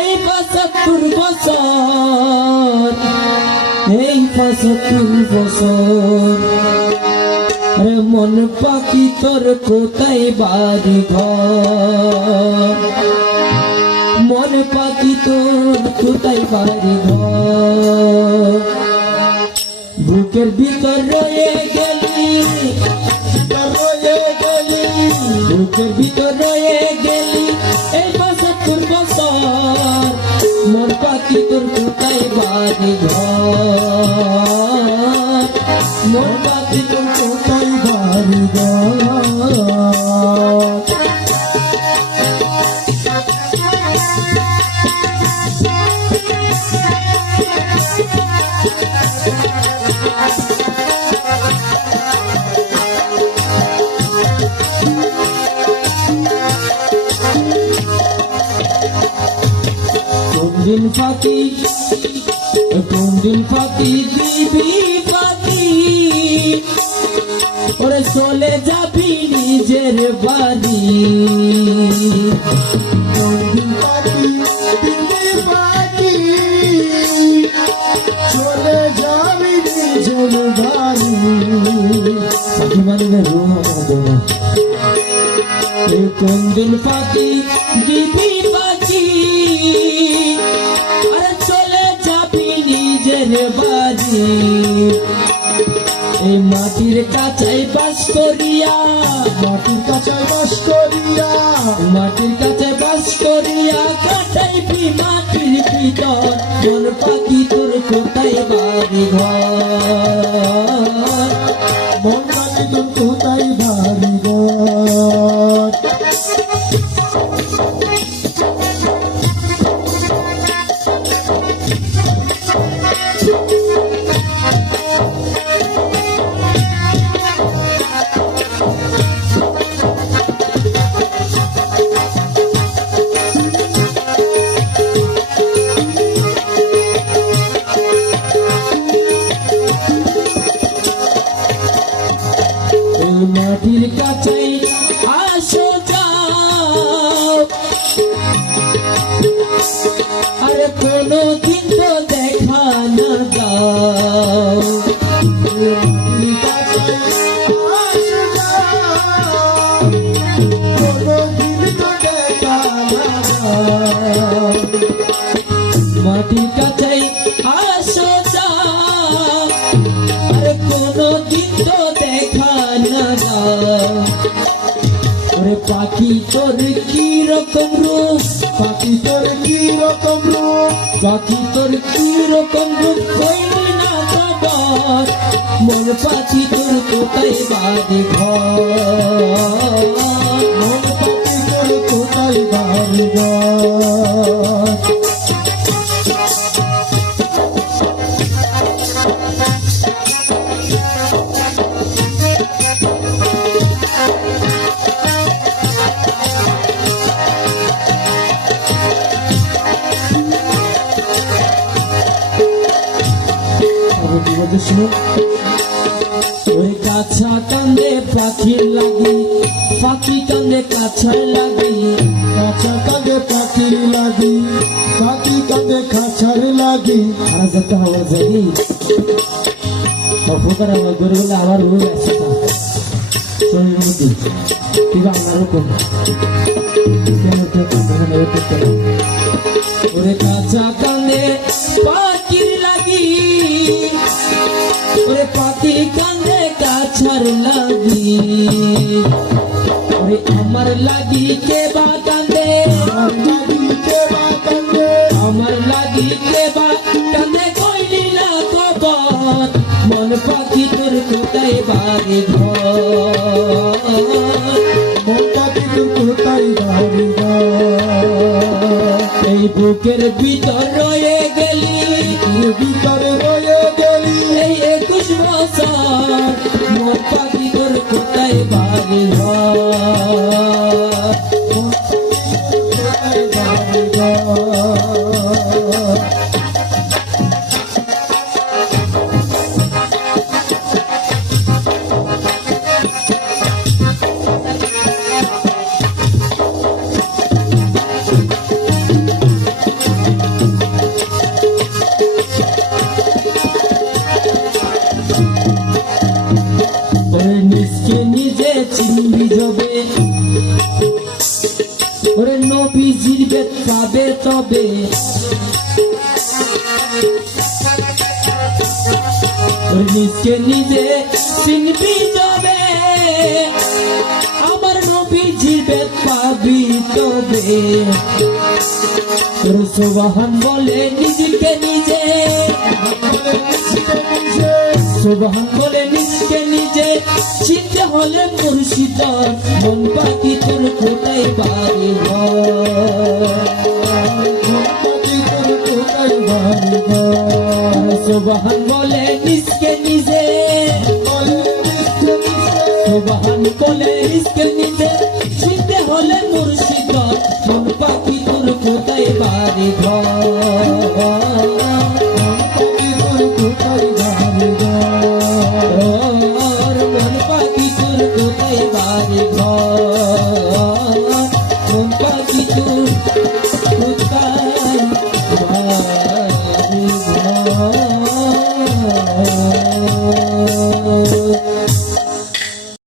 এই ৭৫ বছর, এই ৭৫ বছর। আরে মন পাখি তোর কোথায় বাড়ি ঘর, মন পাখি তোর কোথায় বাড়ি ঘর। বুকের ভিতর রয়ে গেলি, বুকের ভিতর রয়ে গেলি এই ৭৫ বছর। মন পাখি তোর কোথায় বাড়ি ঘর, মন পাখি তোর কোথায় বাড়ি ঘর। দিন ফাঁকি, কোন দিন ফাঁকি দিবি ফাঁকি, ওরে চলে যাবি নিজের বাড়ি। কোন দিন ফাঁকি দিবি ফাঁকি, চলে যাবি নিজের বাড়ি। ফাঁকি মানে কোন দিন ফাঁকি দিবি ফাঁকি, আরে চলে যাবি নিজের বাড়ি। এই মাটির কাছায় বাস করিয়া, মাটির কাছায় বাস করিয়া, মাটির কাছায় বাস করিয়া কাটাইবি মাটির ভিতর। মন পাখি তোর কোথায় বাড়ি ঘর, মন পাখি তোর কোথায় বাড়ি ঘর। মাটির কাছে আসো যাও, আরে কোনো দিন তো দেখা না দাও। মাটির কাছে আসো যাও, কোনদিন তো দেখা না দাও। মাটির কাছে আসো যাও, আরে কোনো দিন তো দেখা না দাও। ওরে পাখি তোর কি রকম রূপ, পাখি তোর কি রকম রূপ, পাখি তোর কি রকম রূপ কইলি না খবর। মন পাখি তোর কোথায় বাড়ি ঘর, মন পাখি তোর কোথায় বাড়ি ঘর। ওই কাছা কান্দে পাখি লাগি, পাখি কান্দে কাছায় লাগি। কাছা কাঁদে পাখি লাগি, পাখি কাঁদে খাঁচার লাগি। আর যেতে হবে জানি অপকার আমার গরুগুলো আমার রোগ আছে শরীরের মধ্যে, কিন্তু আমার রকম ওরে কাছা কান্দে পাখি লাগি, ওরে পাখি কান্দে কাছার লাগি। ওরে আমার লাগি কে বা কান্দে, আমার লাগি কে বা কান্দে, আমার লাগি কে বা কান্দে কইলি না খবর। মন পাখি তোর কোথায় বাড়ি ঘর, মন পাখি তোর কোথায় বাড়ি ঘর। এই বুকের ভিতর রয়ে গেলি, ভিতরে রয়ে গেলি এই ২১ বছর। মন পাখি তোর কোথায় বাড়ি ঘর, কোথায় বাড়ি ঘর। বেদ পাবে তবে নিজকে নিজে চিনবি তবে আমার নবীজির বেদ পাবি তবে সুবহান বলে নিজকে নিজে সুবহান বলে নিজকে নিজে চিনতে হলে মুর্শিদ মন পাখি তোর কোথায় বাড়ি সুবহান বলে নিজকে নিজে সুবহান বলে নিজকে নিজে চিনতে হলে মুর্শিদ মন পাখি তোর কোথায় বাড়ি ঘর